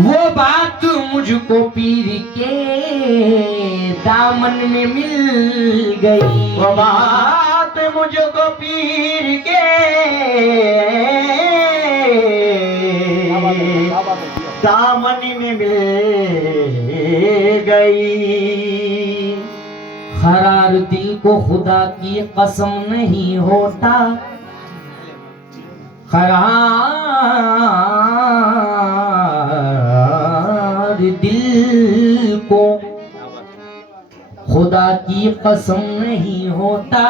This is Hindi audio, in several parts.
वो बात मुझको पीर के दामन में मिल गई। वो बात मुझको पीर के दामन में मिल गई। करार दिल को खुदा की कसम नहीं होता, करार दिल को खुदा की कसम नहीं होता।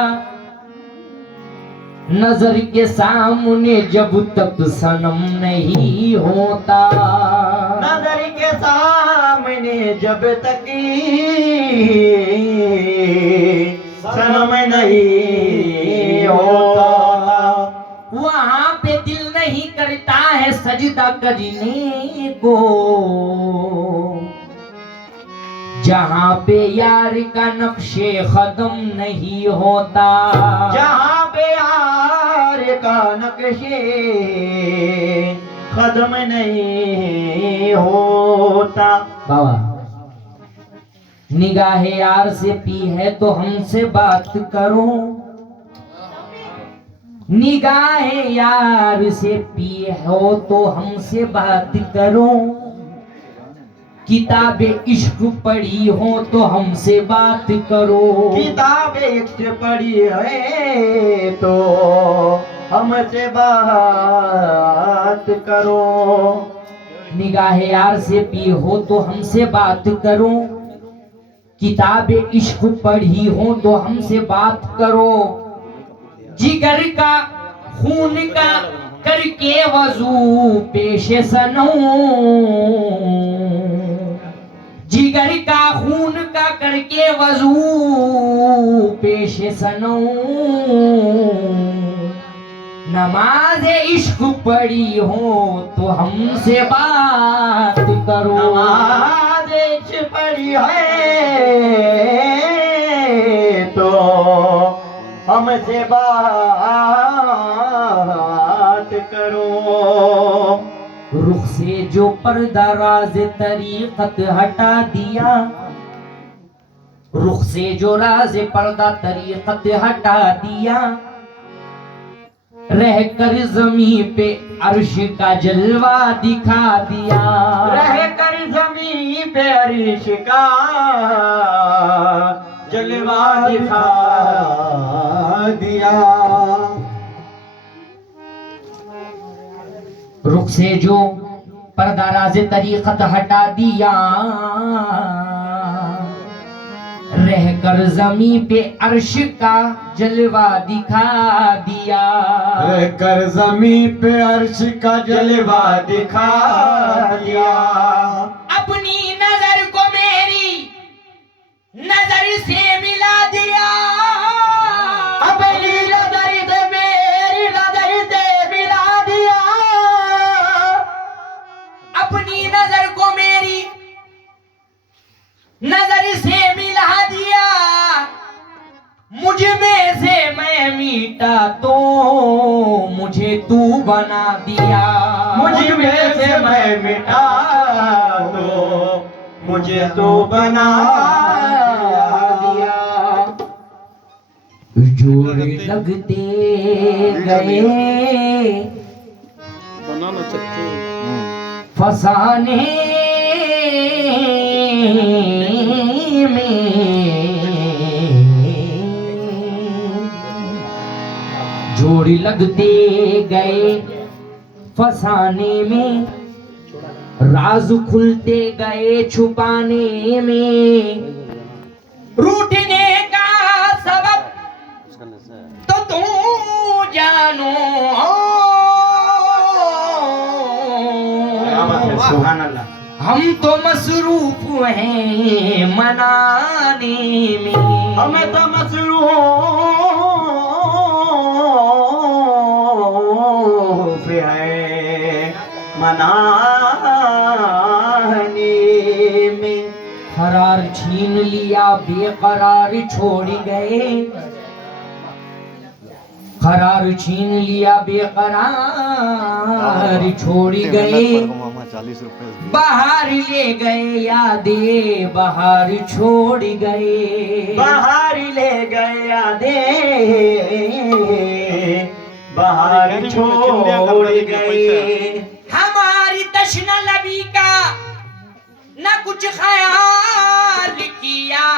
नजर के सामने जब तक सनम नहीं होता, नजर के सामने जब तक सनम नहीं होता, वहां पे दिल नहीं करता है सजदा करने को। जहां पे यार का नक्शे कदम नहीं होता, जहाँ पे यार का नक्शे कदम नहीं होता। बाबा निगाहे यार से पी है तो हमसे बात करो, निगाहे यार से पी हो तो हमसे बात करो। किताबे इश्क पढ़ी हो तो हमसे बात करो, किताबें इश्क पढ़ी है तो हमसे बात करो। निगाहे यार से पी हो तो हमसे बात करो, किताबे इश्क पढ़ी हो तो हमसे बात करो। जिगर का खून का करके वजू पेशे सनम, जिगर का खून का करके वजू पेशे सनम। नमाज इश्क पढ़ी हो तो हमसे बात करो, नमाज इश्क पढ़ी है तो हमसे बात करो। रुख से जो पर्दा राज तरीकत हटा दिया, रुख से जो राज पर्दा तरीकत हटा दिया। रहकर ज़मीं पे अर्श का जलवा दिखा दिया, रहकर ज़मीं पे अर्श का जलवा दिखा दिया। रुख से जो पर्दा राज तरीकत हटा दिया, रहकर ज़मीं पे अर्श का जलवा दिखा दिया। रहकर ज़मीं पे अर्श का जलवा दिखा दिया। अपनी नजर को मेरी नजर से मिला दिया, अपनी नजर से मेरी नजर से मिला दिया। अपनी नजर को मेरी नजर से मिला दिया। मुझ में से मैं मीटा तो मुझे तू बना दिया, मुझ में से मैं मिटा तो मुझे तो बना दिया। जोड़े लगते गए बनाना चाहते फसाने में, जोड़ी लगते गए फसाने में। राज खुलते गए छुपाने में। रूठने का सबब तो तू जानो, सुभान अल्लाह। हम तो मसरूफ हैं मनाने में, हमें तो मसरूफ है मनाने में। करार छीन लिया बेकरार छोड़ गए, करार छीन लिया बेकरार छोड़ गए। 40 रुपए बाहर ले गए यादें बाहर छोड़ गए, बाहर ले गया दे बाहर छोड़ गए। हमारी तश्न लबी का न कुछ ख्याल किया,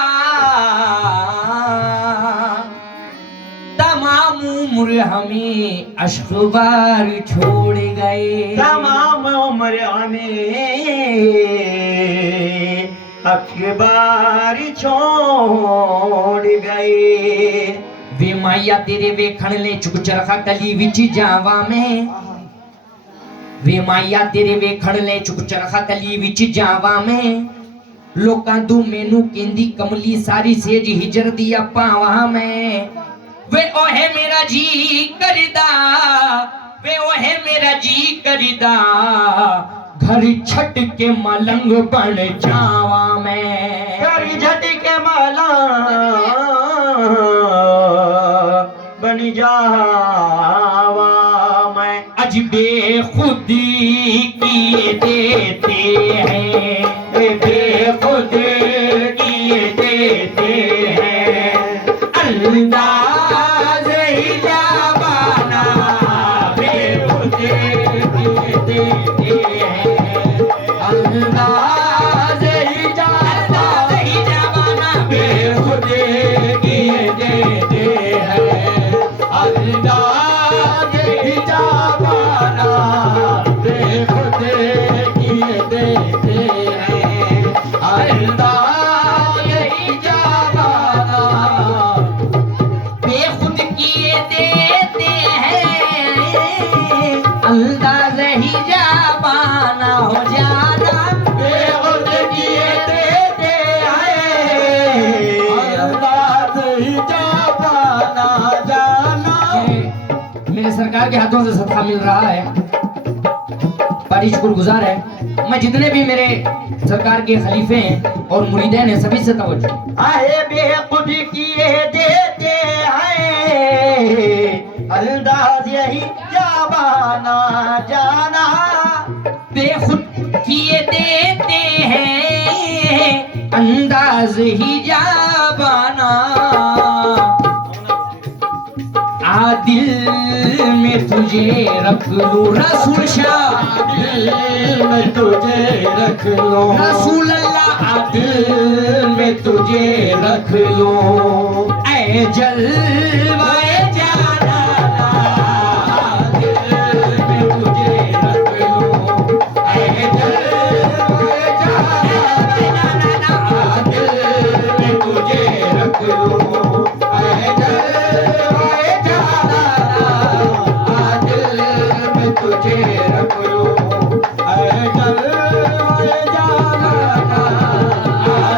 तमाम उम्र हमें अश्कबार छोड़ गए, तमाम उम्र हमें अखबार छोड़ गए। वे माया तेरे वेखण ले चुक चरखा कली विच जावा में, वे माया तेरे वेखण ले चुक चरखा कली विच जावा में, लोकां तू मैनू कहंदी कमली सारी सेज हिजर दिया पावा में। वे ओहे मेरा जी करदा, वे ओहे मेरा जी करदा, घर छट के मलंग बन जावा मैं, घर झट के माला बन जावा मैं। अज बेखुदी किए देते हैं, बेखुद किए देते हैं, अंदाज ही जावाना बेखुद किए देते हैं, अंदाज ही जावाना बेखुद किए देते हैं, अंदाज ही जावाना बेखुद किए देते हैं, अंदाज ही जावाना बेखुद किए देते हैं, अंदाज ही जावाना हो जाना। बेखुद किए देते हैं, अंदाज ही जावाना जाना। मेरे सरकार के हाथों से सदका मिल रहा है, बड़ी शुक्रगुजार है। मैं जितने भी मेरे सरकार के खलीफे हैं और मुरीदैन हैं सभी से तवज्जो। आए बेखुद किए देते हैं, अंदाज यही जावाना जाना। बेखुद किए देते हैं, अंदाज ही जावाना। आदिल में तुझे रख लूं रसूल शाह, दिल में तुझे रख लो, रसूल अल्लाह आदिल में तुझे रख लो। ऐ जलवाए जाना दिल में तुझे रख लो, ऐ जलवाए जाना दिल में तुझे रख लो, ऐ जलवाए जाना दिल में तुझे रख लो, ऐ जलवाए जाना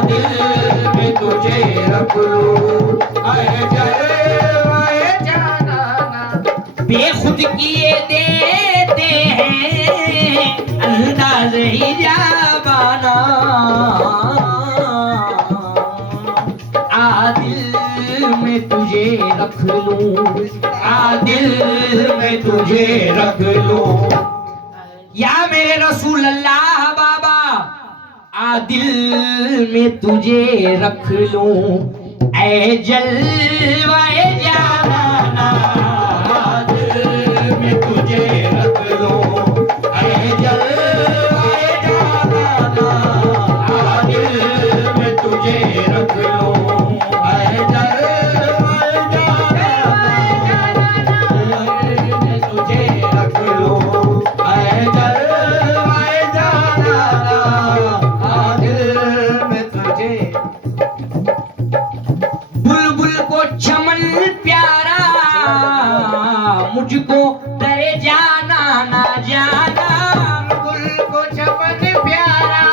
दिल में तुझे रख लो, ऐ जलवाए जाना। बेखुद किए देते हैं, अंदाज ही जावाना। आदिल में तुझे रख लूं, दिल में तुझे रख लो, या मेरे रसूल अल्लाह बाबा आदिल में तुझे रख लूं। ऐ जलवाए जाना दिल में तुझे रख लो, ऐ जलवाए जाना दिल में तुझे रख लो, ऐ जलवाए जाना दिल में तुझे रख लो, ऐ जलवाए जाना दिल में तुझे। बुलबुल को चमन प्यारा, मुझको डरे जाना ना जाना। बुलबुल को चमन प्यारा,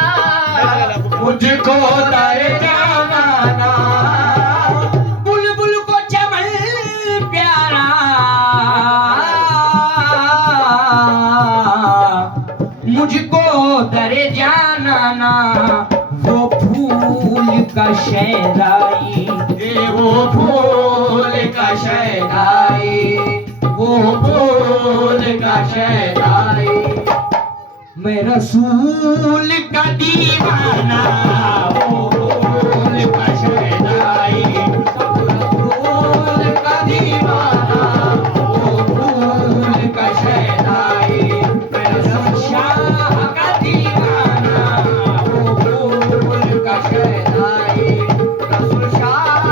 मुझको दर जाना ना, बुलबुल को चमन प्यारा, मुझको डरे जाना ना। वो फूल का शहनाई, वो फूल का शहनाई, वो फूल का शहनाई। मैं रसूल का दीवाना, ओ फूल का शहनाई, रसूल का दीवाना, ओ फूल का शहनाई, मैं रसूल शाह का दीवाना, ओ फूल का शहनाई, रसूल शाह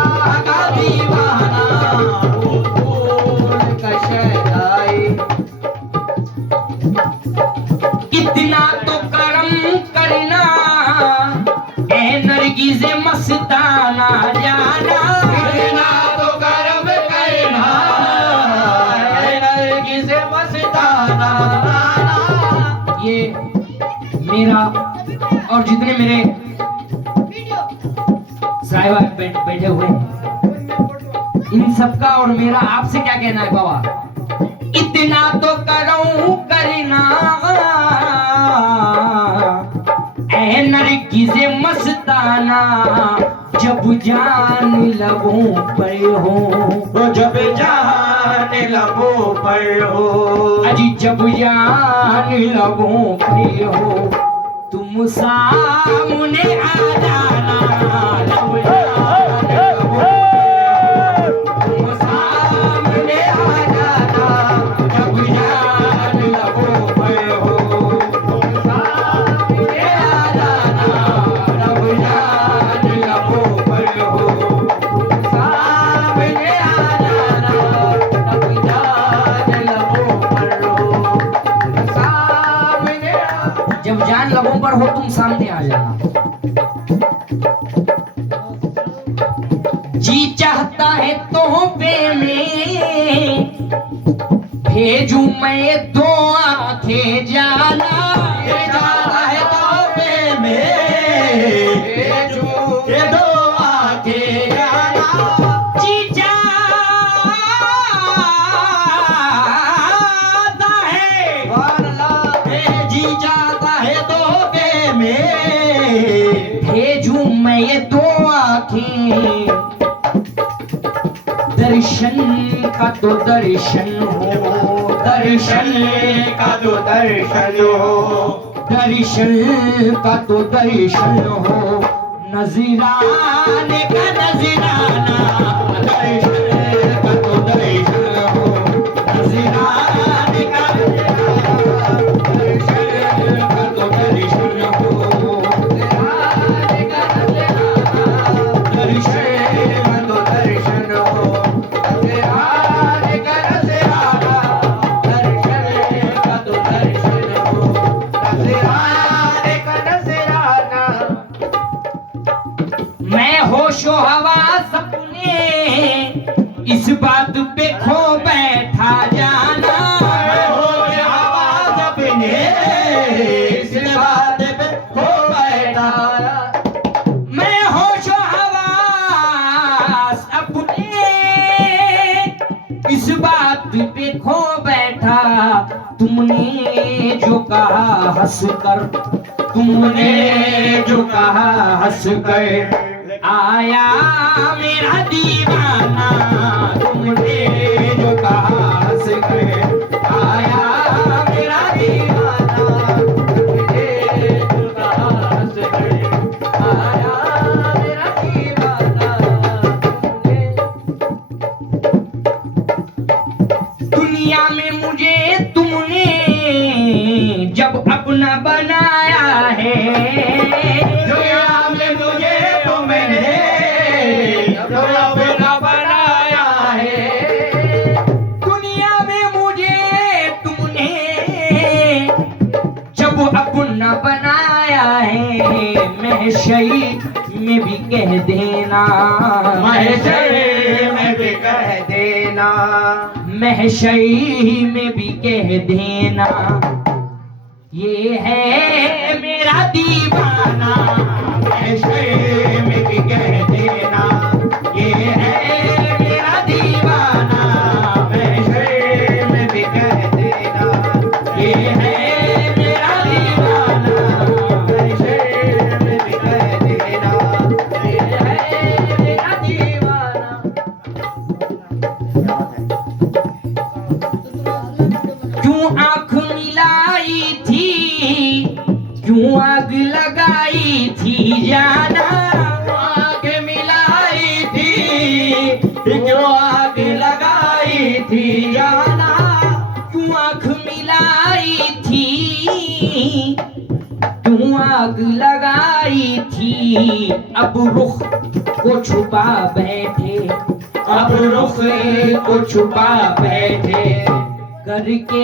का दीवाना, ओ फूल का शहनाई। इतना तो करम करना ए नरगिज़ मस्ताना जाना, इतना तो करम करना, ऐ नरगिज़ मस्ताना। ये मेरा और जितने मेरे साहिबा बैठे हुए हैं, इन सबका और मेरा आपसे क्या कहना है बाबा? इतना तो करूं करना ऐ नरगिज़े मस्ताना, जब जान लबों पर हो, वो जब जान लबों पर हो, अजी जब जान लबों पर हो, तुम सामने आ जाना, जब जान लबों पर हो, तुम सामने आ जाना, जब जान लबों पर हो, तुम सामने आ जाना, जब जान लबों पर हो, तुम सामने आ जाना, जब जान लबों पर हो, सामने जब जान लबों पर हो तुम सामने आ जाना। जी चाहता है तोहफे में भेजूं मैं दो आंखें जाना, ये जाता है तोहफे में, ये दो आंखें जाना। जी चाहता है, जी जाता है तोहफे में, भेजूं मैं ये दो आंखें, दर्शन का तो दर्शन हो, दर्शन का जो दर्शन हो, दर्शन का तो दर्शन हो, नजराने का नजराना, दर्शन का तो दर्शन हो, नजराने का नजराना, दर्शन का तो दर्शन हो, नजराने का नजराना, दर्शन का तो दर्शन हो, नजराने का नजराना, दर्शन का तो दर्शन हो, नजराने का नजराना। मैं होशो हवास अपने इस बात पे खो बैठा जाना, हो आवाज अपने इस बात पे खो बैठा, मैं होशो हवास अपने इस बात पे खो बैठा, तुमने जो कहा हंस कर, तुमने जो कहा हंस कर, आया मेरा दीवाना, तुमने जो कहा हंस कर, आया मेरा दीवाना, तुमने जो कहा हंस कर, आया मेरा दीवाना, दुनिया में मुझे तुमने जब अपना बनाया है, दुनिया में मुझे तुमने जो अपना बनाया है, दुनिया में मुझे तुमने जब अपना बनाया है, महशरी में भी कह देना, महशर में भी कह देना, महशरी में भी कह देना, ये है मेरा दीवाना, महशर में भी कह देना, ये है मेरा दीवाना, महशर में भी कह देना, ये है मेरा दीवाना, महशर में भी कह देना, ये है मेरा दीवाना। क्यों आंख मिलाई थी क्यों आग लगाई थी जाना, आग मिलाई थी, क्यों आग लगाई थी जाना, क्यों आंख मिलाई थी, क्यों आग लगाई थी। अब रुख को छुपा बैठे, अब रुख को छुपा बैठे, करके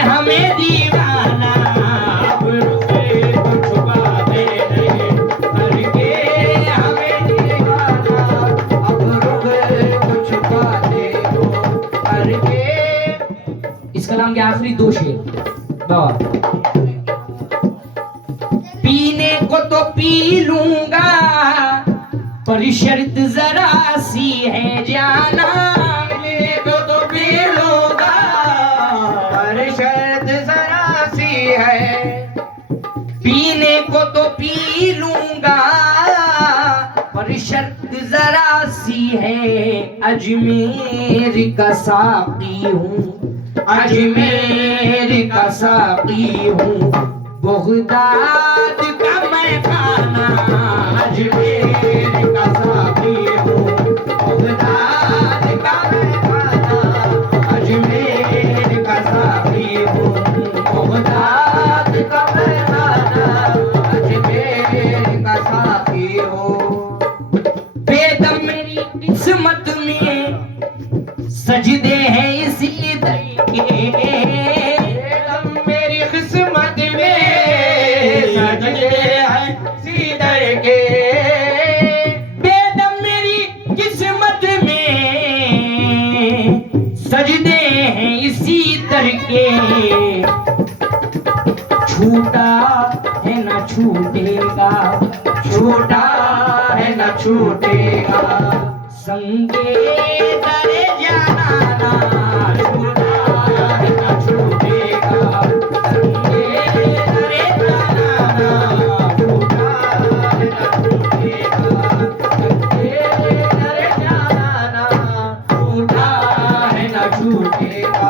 हमें दीवाना। अब रुख को छुपा बैठे, करके हमें दीवाना, अब रुख को छुपा दे दो, करके। इस कलाम के आखिरी दो शेर पीने को तो पी लूंगा, पर शर्त जरा सी है जाना, तो पी लूंगा, पर शर्त जरा सी है, पीने को तो पी लूंगा, पर शर्त जरा सी है। अजमेर का साकी हूँ, अजमेर का साकी हूँ, बगदाद का मैं खाना। अजमेर का साकी हूँ, बगदाद का मैं खाना, अजमेर का साकी हूँ, बगदाद का मैं खाना, अजमेर का साकी हूँ। बेदम मेरी किस्मत में सजदे हैं इसी दर के, बेदम मेरी किस्मत में सजदे हैं सीदर के, बेदम मेरी किस्मत में सजदे हैं इसी दर के। छूटा है न छूटेगा, छूटा है न छूटेगा, संगे दरे जाना, छूटा है न छूटेगा, संगे दरे जाना, छूटा है न छूटेगा, संगे दरे जाना, छूटा है न छूटेगा।